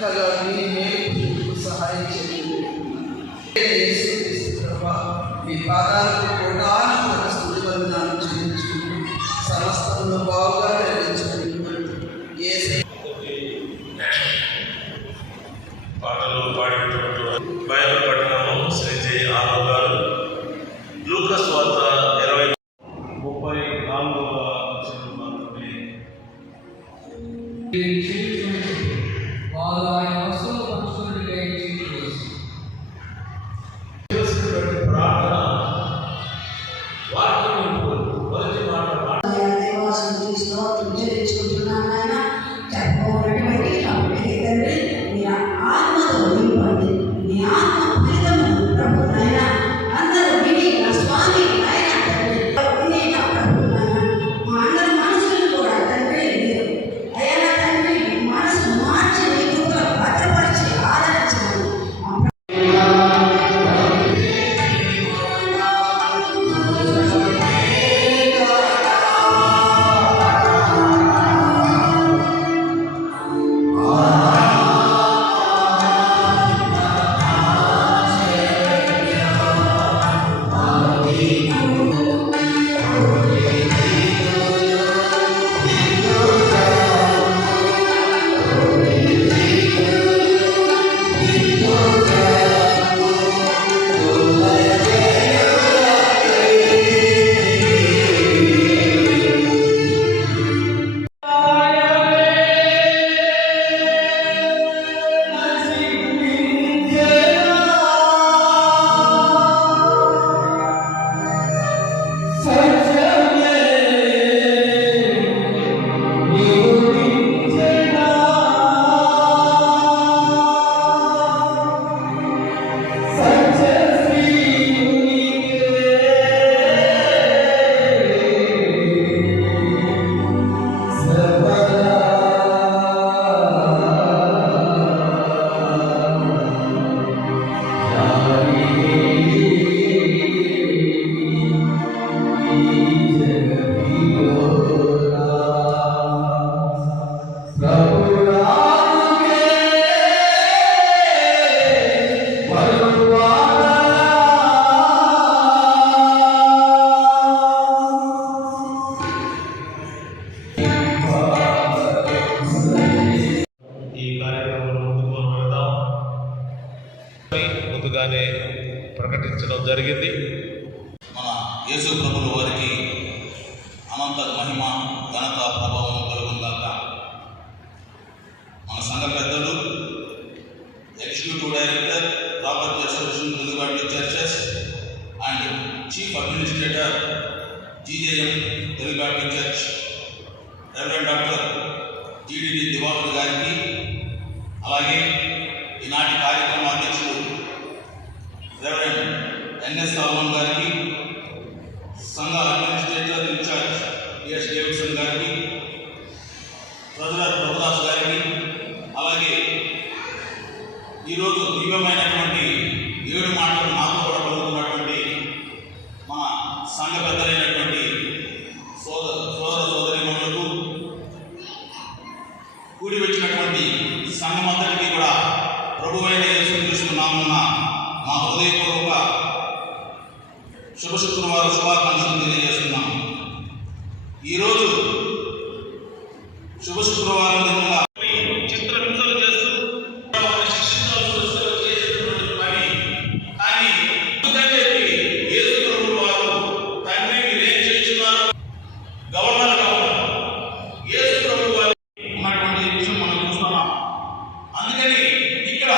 చక్కగా మీ మేలు సహాయం చేయండి. మీ పాదాలకు కోటాను స్తుతి వందనాలు చెల్లించుకుంటూ సమస్తంలో బాగుగా నిర్వహించుకుంటూ పాటలు పాడినటువంటి బైబిల్ పట్టణము శ్రీ జే ఆరో గారు లూకాసు వార్త 34వ వచనం మాత్రమే. వారు ఆయన వస్తువులు పంచుకున్నట్టుగా ప్రార్థన వాక్యం మొదటి మాట ముందుగానే ప్రకటించడం జరిగింది. మన యేసు ప్రభుల వారికి అనంత మహిమ ఘనత ప్రభావం కలుగుందాక. మన సంఘ పెద్దలు executive director Robert association Telugu churches and chief administrator GJM Telugu church reverend doctor GDD Divakar గారికి, అలాగే ఈనాటి కార్యక్రమ అధ్యక్షుడు రెవరెండ్ ఎన్ఎస్ సాల్మన్ గారికి, సంఘ అడ్మినిస్ట్రేటర్ ఇన్ఛార్జ్ పిఎస్ డేవిడ్సన్ గారికి, ట్రెజరర్ ప్రభుదాస్ గారికి, అలాగే ఈరోజు దివ్యమైనటువంటి 7 మాటలు నాతో కూడా పలుకుతున్నటువంటి మన సంఘ పెద్దలైనటువంటి సోదర సోదరీమణులకు, కూడి వచ్చినటువంటి సంఘమంతటికి కూడా ప్రభువైన యేసుక్రీస్తు నామమున మా హృదయపూర్వక శుభ శుక్రవారం శుభాకాంక్షలు తెలియజేస్తున్నాము. ఈరోజు శుభ శుక్రవారం దినంగా చిత్రహింసలు చేస్తూ చేసేటువంటి పని, కానీ యేసు ప్రభువు వారు తండ్రి మీరేం చేస్తున్నారు, గవర్నర్గా ఉన్నారు, యేసు ప్రభువు వారు ఉన్నటువంటి విషయం మనం చూస్తున్నాం. అందుకని ఇక్కడ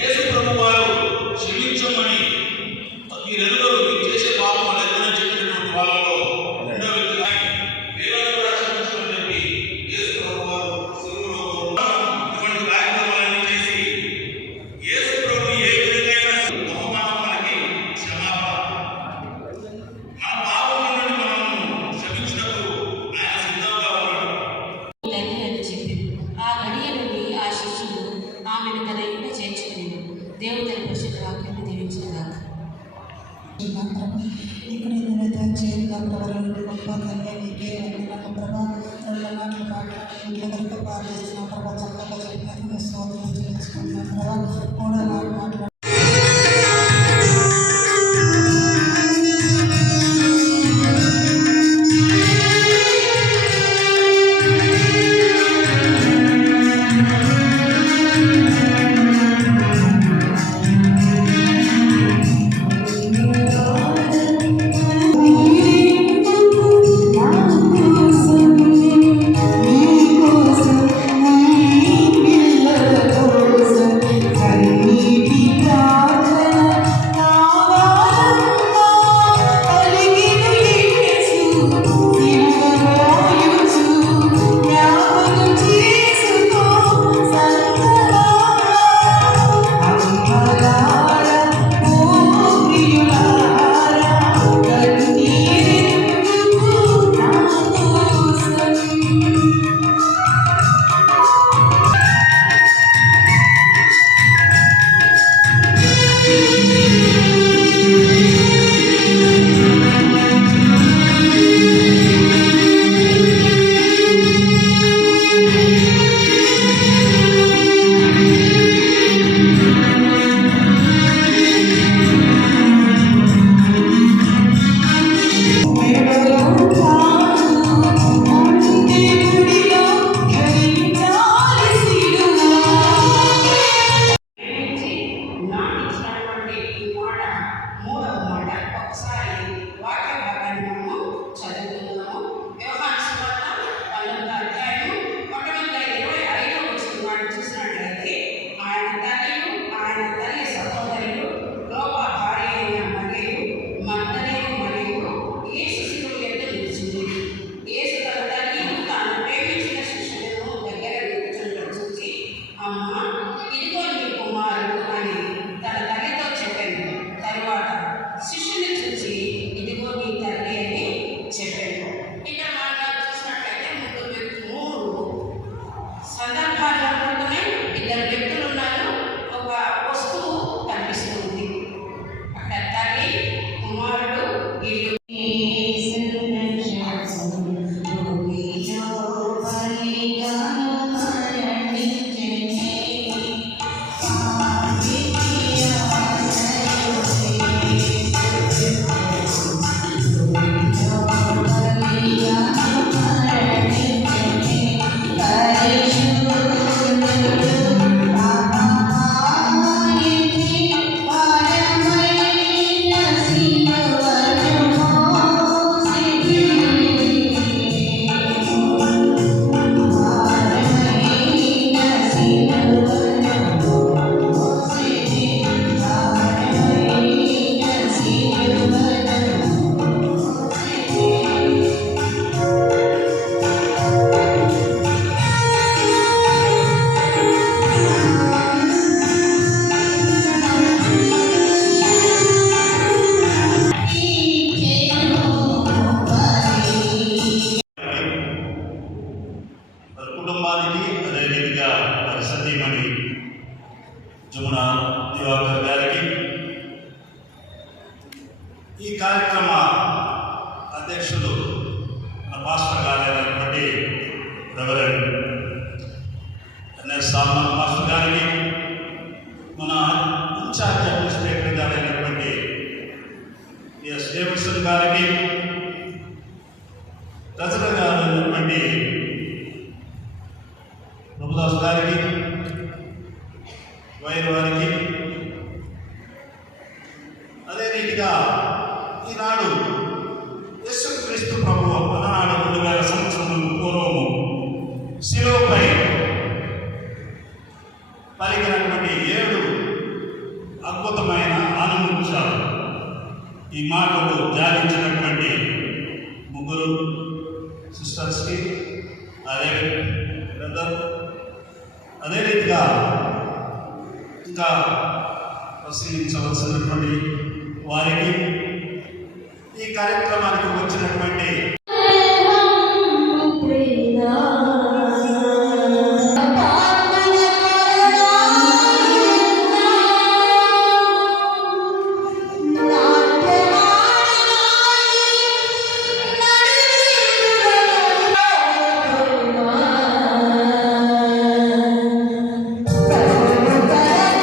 యేసు ప్రభువు వారు క్షమించమని మీరెదురు చేసే పాపం లేదని చెప్పినటువంటి వాళ్ళలో రెండో వ్యక్తిగా వేరే కూడా క్షమించమని చెప్పి యేసు ప్రభువు వారు సిలువలో ఇటువంటి కార్యక్రమాలన్నీ చేసి యేసు ప్రభు ఏ విధంగా అవమానం మనకి క్షమాపణ, మన పాపం నుండి మనం క్షమించినప్పుడు ఆయన సిద్ధంగా ఉన్నాడు. ఆ గడియ నుండి ఆ శిష్యులు ఆమెను తన ఇంట చేర్చుకుని దేవుని పరిశుద్ధ వాక్యాన్ని దీవించినగాక. ఇక్కడ ఏదైతే చేరుగా ప్రవరండి గొప్ప కన్య నీకే వందనాలు ప్రభా. 2 మాటలు మాట్లాడి ఇంట్లో వరకు పాటిస్తున్న ప్రభా చక్కగా చెప్పిన కదా మూడో మాట మాట్లాడు. కుటుంబానికి అదే రీతిగా మరి సతీమణి జమున దివాకర్ గారికి ఈ కార్యక్రమ అధ్యక్షులు మన పాస్టర్ గారైనటువంటి రెవరెండ్ ఎన్ఎస్ సాల్మన్ పాస్టర్ గారికి, మన ఇన్ఛార్జ్ అడ్మినిస్ట్రేటర్ గారైనటువంటి ఎస్ డేవిడ్సన్ గారికి, రచన గారైనటువంటి ప్రభుదాస్ గారికి, వైర్ వారికి, అదే రీతిగా ఈనాడు యేసుక్రీస్తు ప్రభువు అనాడు 2000 సంవత్సరముల పూర్వము శిలువపై పలికినటువంటి 7 అద్భుతమైన ఆనందించారు. ఈ మాటలు ధ్యానించినటువంటి ముగ్గురు సిస్టర్స్కి, అదే బ్రదర్, అదే రీతిగా ఇంకా ప్రసంగించవలసినటువంటి వారికి, ఈ కార్యక్రమానికి వచ్చినటువంటి Para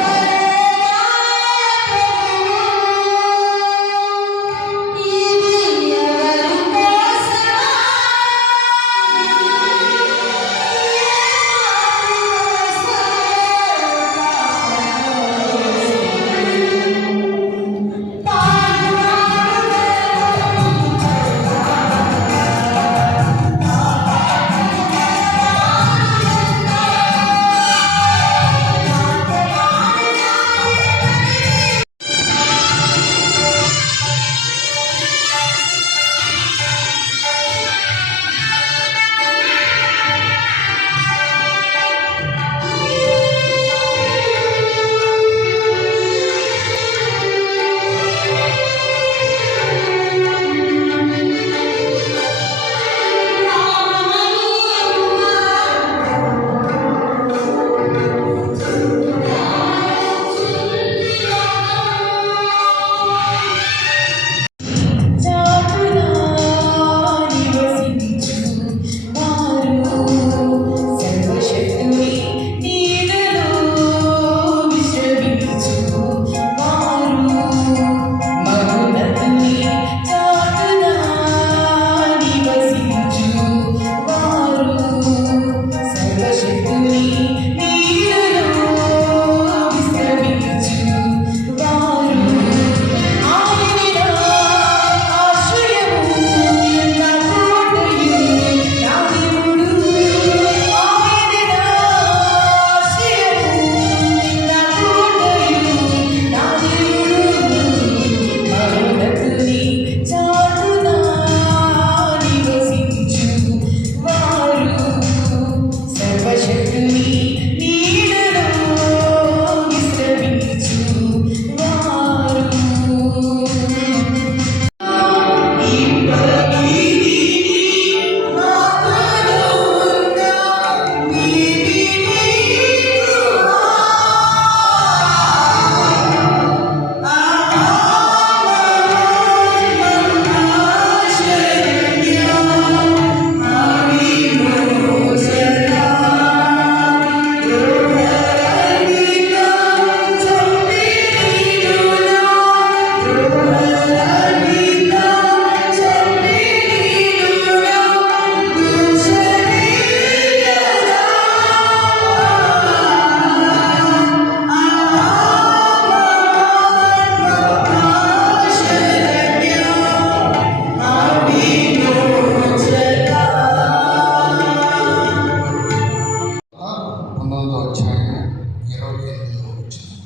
19:28 వచ్చింది.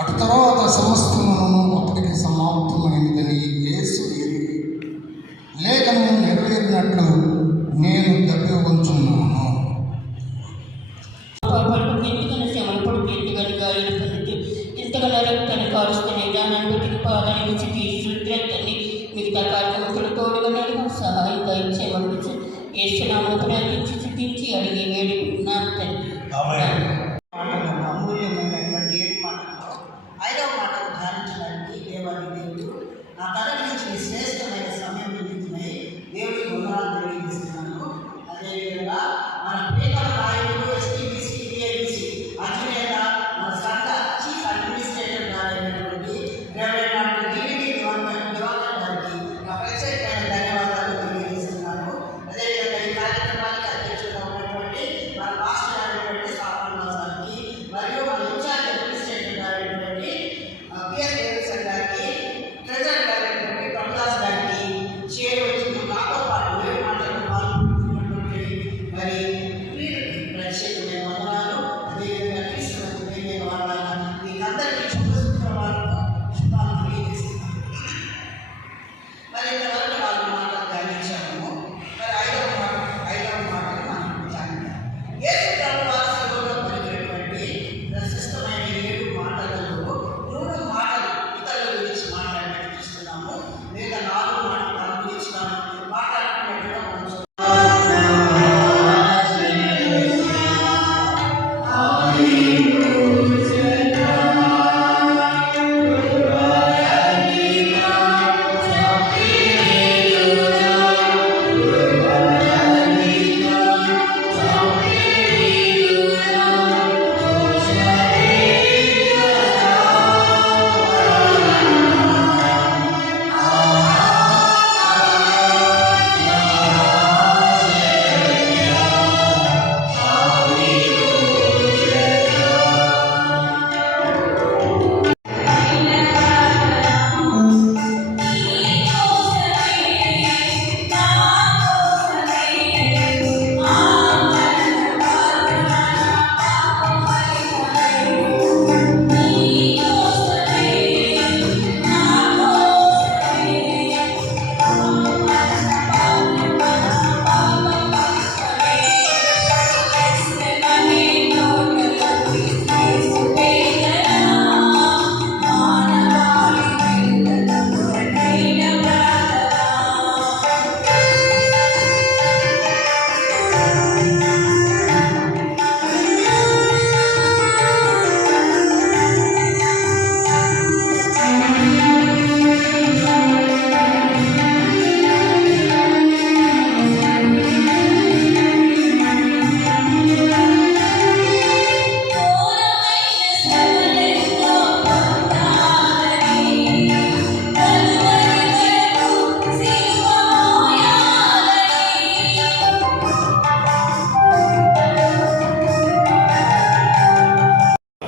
అటు తర్వాత సమస్తమును అప్పటికి సమాప్తమైనదని యేసు ఎరిగి లేఖను నెరవేరినట్లు నేను దప్పి ఉంచున్నాను. మిగతా కార్యక్రమాలు తోడుగా సహాయం దయచేయమని యేసునామమున ప్రార్థించి స్తుతించి అడిగి వేడుకుంటున్నాను తండ్రి. అమూల్యమైనటువంటి 7 మాటల్లో 5వ మాటను ధ్యానించడానికి దేవాది దేవుడు నా తరగతి నుంచి ఈ శ్రేష్టమైన సమయం నిమిత్తమై దేవుడికి వందనాలు తెలియజేస్తున్నాను. అదేవిధంగా మన ప్రియతమ నాయకుడు ఎస్టీబీసీ డిఐబీసీ అధినేత మన సంఘ చీఫ్ అడ్మినిస్ట్రేటర్ గారైనటువంటి రెవరెండ్ డాక్టర్ డివిడి దివాకర్ గారికి నా ప్రత్యేకమైన ధన్యవాదాలు తెలియజేస్తున్నాను. అదేవిధంగా ఈ కార్యక్రమానికి అధ్యక్షులుగా ఉన్నటువంటి మన మాస్టర్ అయినటువంటి శ్రావణరావు గారికి మరియు మన ఇన్ఛార్జ్ అడ్మినిస్ట్రేటర్ గారైనటువంటి పిఎస్ దేవసన్ గారికి, ట్రెజరర్ గారైనటువంటి ప్రభుదాస్ గారికి, చేరువచ్చిన నాతో పాటు 7 మాటలు పాల్గొంటున్నటువంటి మరి ప్రియులకి ప్రత్యేకమైన వందనాలు. అదేవిధంగా క్రీస్తుమైన వందనాలు మీకందరికీ శుభవార్తతో శుభాలు తెలియజేస్తున్నాను. మరి ఇంతవరకు 4 మాటలు ధ్యానించాము. మరి 5వ మాటలు మనం ధ్యానిద్దాం. యేసు ప్రభువు వారి శిలువలో పలికినటువంటి ప్రశస్తమైన 7 మాటలలో 3 మాటలు ఇతరుల గురించి మాట్లాడినట్టు చూస్తున్నాము. లేదా 4 మాటలు మన గురించి మాట్లాడుతున్నట్టుగా మనం చూస్తున్నాము.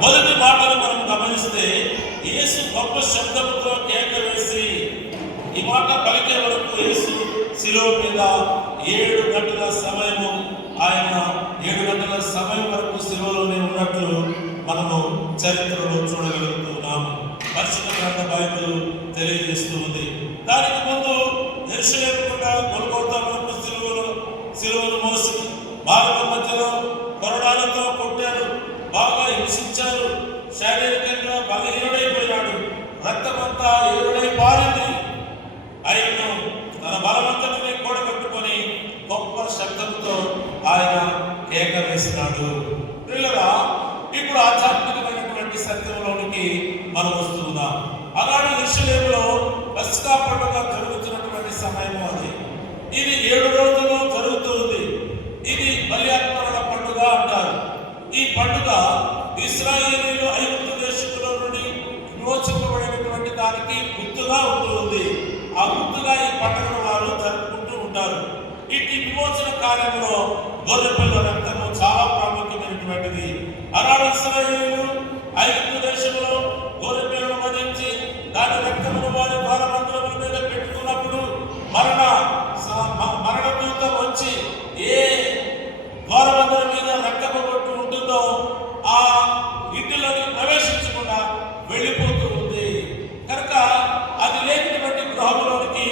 మొదటి మాటను మనం గమనిస్తే యేసు గొప్ప శబ్దముతో కేక వేసి ఈ మాట పలికే వరకు యేసు శిలువ మీద 7 గంటల సమయము ఆయన 7 గంటల సమయం వరకు శిలువలోనే ఉన్నట్లు మనము చరిత్రలో చూడగలుగుతున్నాము. పరిశుద్ధ గ్రంథ బైబిల్ తెలియజేస్తూ ఉంది. దానికి ముందు యెరూషలేము గుండా గొల్గొతా వరకు శిలువను మోసి మార్గం మధ్యలో కొరడాలతో కొట్టారు, బాగా హింసించారు. శారీరకంగా బలహీనుడైపోయినాడు, రక్తమంతా ఏరుడై పారింది. ఆయనను తన బలవంతుడిని కూడగట్టుకొని గొప్ప శబ్దంతో ఆయన కేక వేసినాడు. ప్రియులరా, ఇప్పుడు ఆధ్యాత్మికమైనటువంటి సత్యంలోనికి మనం వస్తున్నాం. అలాంటి యెరూషలేములో పస్కా పండుగ జరుగుతున్నటువంటి సమయం అది. ఇది 7 రోజులు జరుగుతుంది. ఇది బలి అర్పణ పండుగ అంటారు. ఈ పండుగ ఇశ్రాయేలీయులు ఐగుప్తు దేశంలో నుండి విమోచింపబడినటువంటి దానికి గుర్తుగా ఉంటుంది. ఆ గుర్తుగా ఈ పండుగను వారు జరుపుకుంటూ ఉంటారు. ఈ విమోచన కార్యంలో గొర్రెపిల్ల రక్తము చాలా ప్రాముఖ్యమైనటువంటిది. ఆనాడు ఇశ్రాయేలీయులు ఐగుప్తు దేశంలో గొర్రెపిల్లను వధించి దాని రక్తమును వారి ద్వారబంధముల మీద పెట్టుకున్నప్పుడు మరణ దూత వచ్చి ఏ ద్వారబంధుల మీద రక్తపు బొట్టు ఉంటుందో వీళ్ళలోకి ప్రవేశించకుండా వెళ్ళిపోతూ ఉంది. కనుక అది లేనటువంటి గృహంలోనికి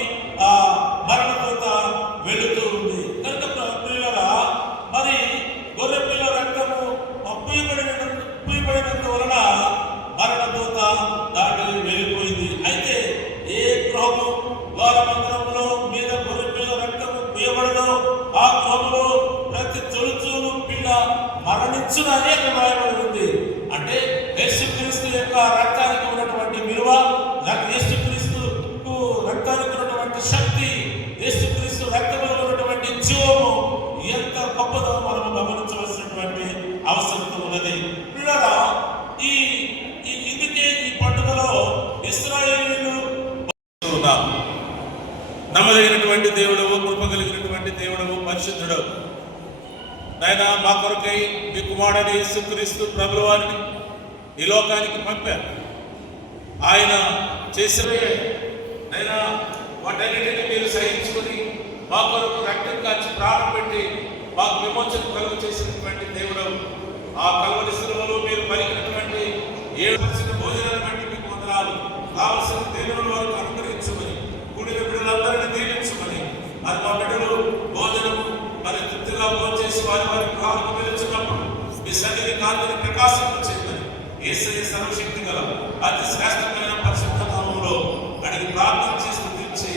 మరణదూత వెళుతూ ఉంది. కనుక ప్రియులరా, మరి గొర్రె పిల్ల రక్తము పూయబడినందువలన మరణదూత దాటి వెళ్ళిపోయింది. అయితే ఏ గృహము ద్వార మందిరంలో మీద గొర్రె పిల్ల రక్తము పూయబడదో ఆ గృహములో ప్రతి తొలుచూలు పిల్ల మరణించునని రాయబడి ఉంది. అంటే యేసుక్రీస్తు యొక్క రక్తానికి ఉన్నటువంటి విలువ, యేసుక్రీస్తుకు రక్తానికి ఉన్నటువంటి శక్తి, యేసుక్రీస్తు రక్తంలో ఉన్నటువంటి జీవము ఎంత గొప్పదో మనం గమనించవలసినటువంటి అవసరం ఉన్నది. పిల్లరా, ఇందుకే ఈ పండుగలో ఇశ్రాయేలీయులు నమ్మదగినటువంటి దేవుడవు, కృప కలిగినటువంటి దేవుడవు, పరిశుద్ధుడవు నాయన, మా కొరకై మీ కుమారుడైన యేసుక్రీస్తు ప్రభుల వారిని ఈ లోకానికి పంపారు. ఆయన చేసిన అయినా వాటన్నిటిని మీరు సహించుకొని మా కొరకు రక్తం కాచి ప్రాణం పెట్టి మాకు విమోచన కలుగు చేసినటువంటి దేవుడవు. ఆ కలువరి శిలువలో మీరు పలికినటువంటి 7 భోజనాలు బట్టి మీకు వందనాలు. కావలసిన దేవుని వారికి అనుగ్రహించమని, కూడిన బిడ్డలందరినీ దీవించమని, అది మా బిడ్డలు భోజనము మరి తృప్తిగా భోంచేసి వారి గృహాలకు వెళ్తున్నప్పుడు మీ సన్నిధి కాంతిని ప్రకాశింప చేయమని యేసయ్య సర్వశక్తి గల అతి శ్రేష్టమైన పరిశుద్ధ నామములో అడిగి ప్రార్థించి స్తుతించి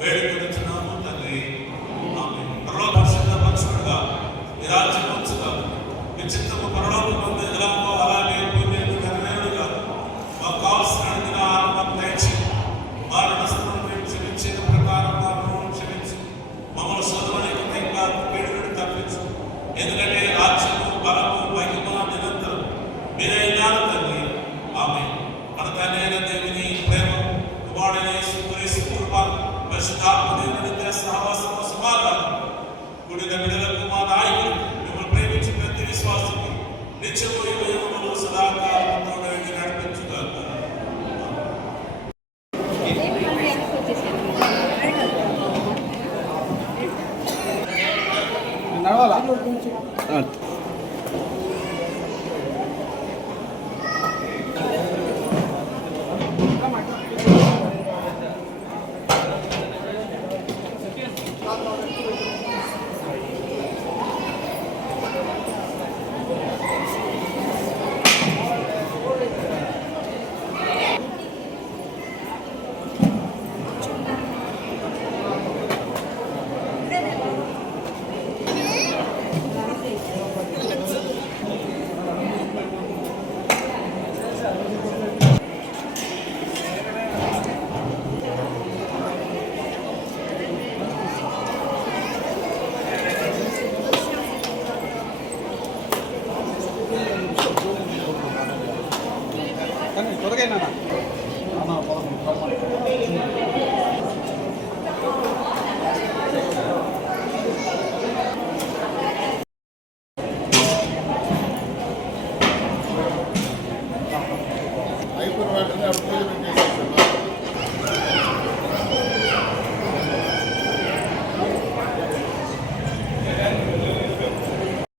వేడుకొనుచున్నాము తండ్రి. ఆమేన్. పరలోక పరిశుద్ధ పరిశుద్ధుడా మీ రాజ్యం వచ్చుగా, మీ చిత్తము పరలోకమందు ఎలాగో అలాగే భూమి మీద నెరవేరుగా మాకు కావలసిన అడిగిన ఆత్మను దయచి మా రుణస్థులను క్షమించిన ప్రకారం మా రుణం క్షమించి మమ్మల్ని శోధనకు పీడును తప్పించు. ఎందుకంటే రాజ్యము, బలము, మహిమ నిరంతరం మీరైనారు తండ్రి. ఆమేన్. మన తండ్రి అయిన దేవుని ప్రేమ, కుమారుడైన యేసుక్రీస్తు కృప, పరిశుద్ధాత్మ దేవుని సహవాసము, సమాధానం కూడిన బిడ్డలకు మా నాయకులు మిమ్మల్ని ప్రేమించి ప్రతి విశ్వాసము నిత్యము యుగములు సదాకాలంతో నడిపించుగాక. త్వరగా